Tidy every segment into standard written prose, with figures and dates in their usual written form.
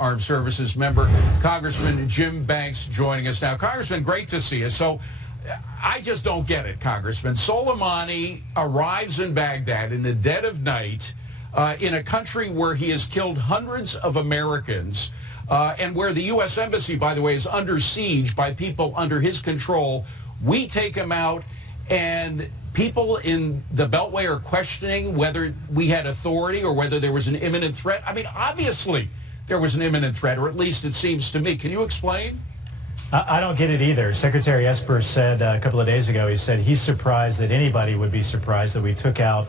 Armed Services member, Congressman Jim Banks, joining us now. Congressman, great to see you. So I just don't get it, Congressman. Soleimani arrives in Baghdad in the dead of night in a country where he has killed hundreds of Americans and where the U.S. Embassy, by the way, is under siege by people under his control. We take him out, and people in the Beltway are questioning whether we had authority or whether there was an imminent threat. I mean, obviously there was an imminent threat, or at least it seems to me. Can you explain? I don't get it either. Secretary Esper said a couple of days ago, he said he's surprised that anybody would be surprised that we took out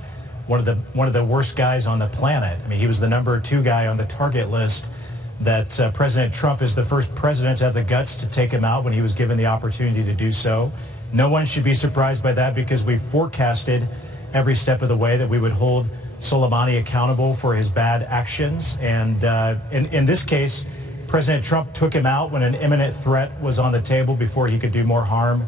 one of the worst guys on the planet. I mean, he was the #2 guy on the target list, that President Trump is the first president to have the guts to take him out when he was given the opportunity to do so. No one should be surprised by that, because we forecasted every step of the way that we would hold Soleimani accountable for his bad actions. And in this case, President Trump took him out when an imminent threat was on the table before he could do more harm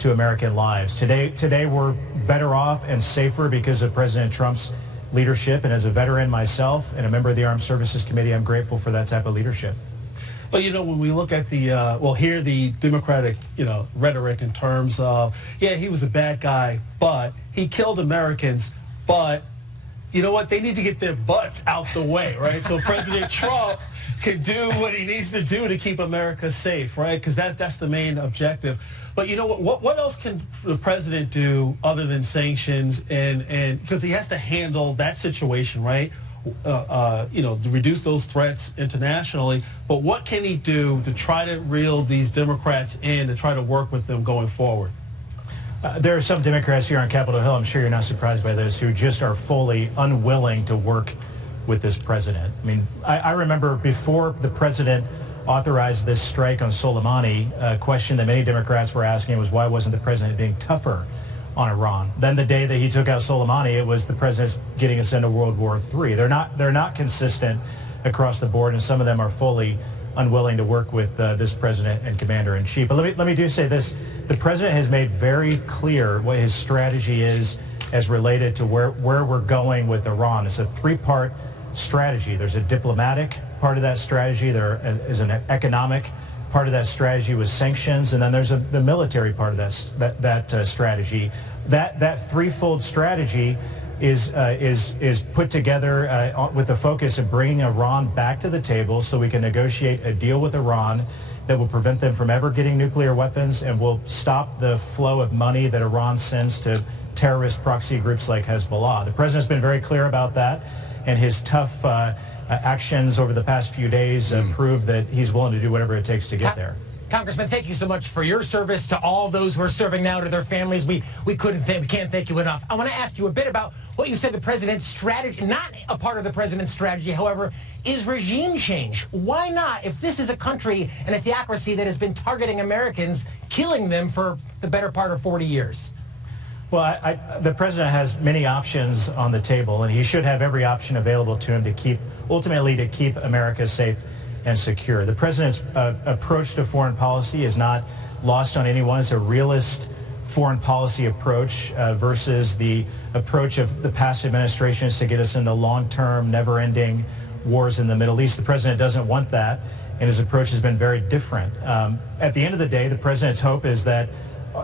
to American lives. Today we're better off and safer because of President Trump's leadership. And as a veteran myself and a member of the Armed Services Committee, I'm grateful for that type of leadership. But, you know, when we look at the, hear the Democratic, rhetoric in terms of, yeah, he was a bad guy, but he killed Americans, but you know what? They need to get their butts out the way, right? So President Trump can do what he needs to do to keep America safe, right? Because that's the main objective. But you know what else can the president do other than sanctions, and because he has to handle that situation, right? To reduce those threats internationally. But what can he do to try to reel these Democrats in, to try to work with them going forward? There are some Democrats here on Capitol Hill, I'm sure you're not surprised by this, who just are fully unwilling to work with this president. I mean, I remember before the president authorized this strike on Soleimani, a question that many Democrats were asking was, why wasn't the president being tougher on Iran? Then the day that he took out Soleimani, it was the president's getting us into World War III. They're not consistent across the board, and some of them are fully unwilling to work with this president and commander-in-chief. But let me do say this. The president has made very clear what his strategy is as related to where we're going with Iran. It's a three-part strategy. There's a diplomatic part of that strategy. There is an economic part of that strategy with sanctions, and then there's the military part of that strategy. That threefold strategy is put together with the focus of bringing Iran back to the table so we can negotiate a deal with Iran that will prevent them from ever getting nuclear weapons and will stop the flow of money that Iran sends to terrorist proxy groups like Hezbollah. The president's been very clear about that, and his tough actions over the past few days prove that he's willing to do whatever it takes to get there. Congressman, thank you so much for your service, to all those who are serving now, to their families. We can't thank you enough. I want to ask you a bit about what you said the president's strategy, not a part of the president's strategy, however, is regime change. Why not, if this is a country and a theocracy that has been targeting Americans, killing them for the better part of 40 years? Well, the president has many options on the table, and he should have every option available to him to ultimately keep America safe and secure. The president's approach to foreign policy is not lost on anyone. It's a realist foreign policy approach versus the approach of the past administrations to get us into long-term, never-ending wars in the Middle East. The president doesn't want that, and his approach has been very different. At the end of the day, the president's hope is that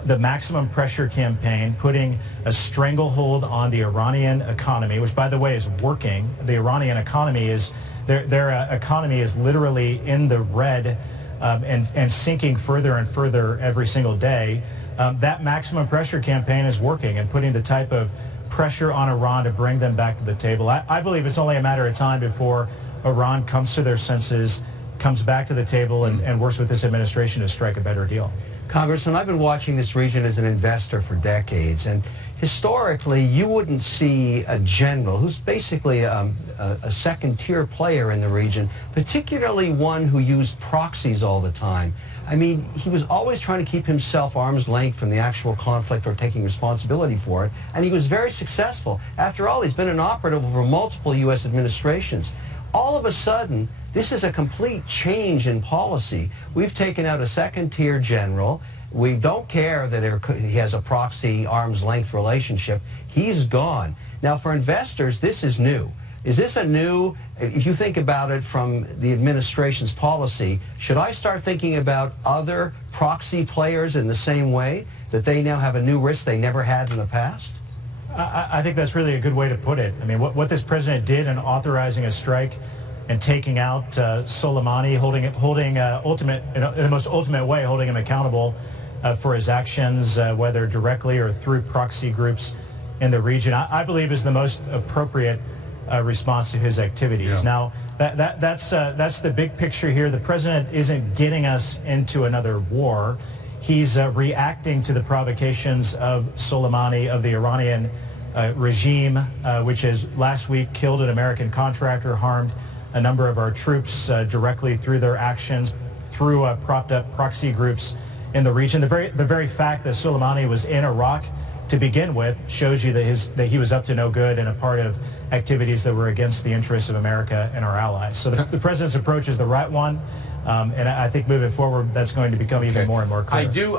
the maximum pressure campaign, putting a stranglehold on the Iranian economy, which, by the way, is working. The Iranian economy is Their economy is literally in the red and sinking further and further every single day. That maximum pressure campaign is working and putting the type of pressure on Iran to bring them back to the table. I believe it's only a matter of time before Iran comes to their senses, comes back to the table, and works with this administration to strike a better deal. Congressman, I've been watching this region as an investor for decades, and historically, you wouldn't see a general who's basically a second-tier player in the region, particularly one who used proxies all the time. I mean, he was always trying to keep himself arm's length from the actual conflict or taking responsibility for it, and he was very successful. After all, he's been an operative over multiple U.S. administrations. All of a sudden, this is a complete change in policy. We've taken out a second-tier general. We don't care that he has a proxy arm's length relationship. He's gone. Now, for investors, this is new. Is this a new if you think about it from the administration's policy, should I start thinking about other proxy players in the same way, that they now have a new risk they never had in the past? I think that's really a good way to put it. I mean, what this president did in authorizing a strike and taking out Soleimani, holding in the most ultimate way, holding him accountable for his actions, whether directly or through proxy groups in the region, I believe is the most appropriate response to his activities. Yeah. Now, that's the big picture here. The president isn't getting us into another war. He's reacting to the provocations of Soleimani, of the Iranian regime, which has last week killed an American contractor, harmed a number of our troops directly through their actions, through propped up proxy groups in the region. The very fact that Soleimani was in Iraq to begin with shows you that he was up to no good and a part of activities that were against the interests of America and our allies. So the president's approach is the right one, and I think moving forward that's going to become even more and more clear.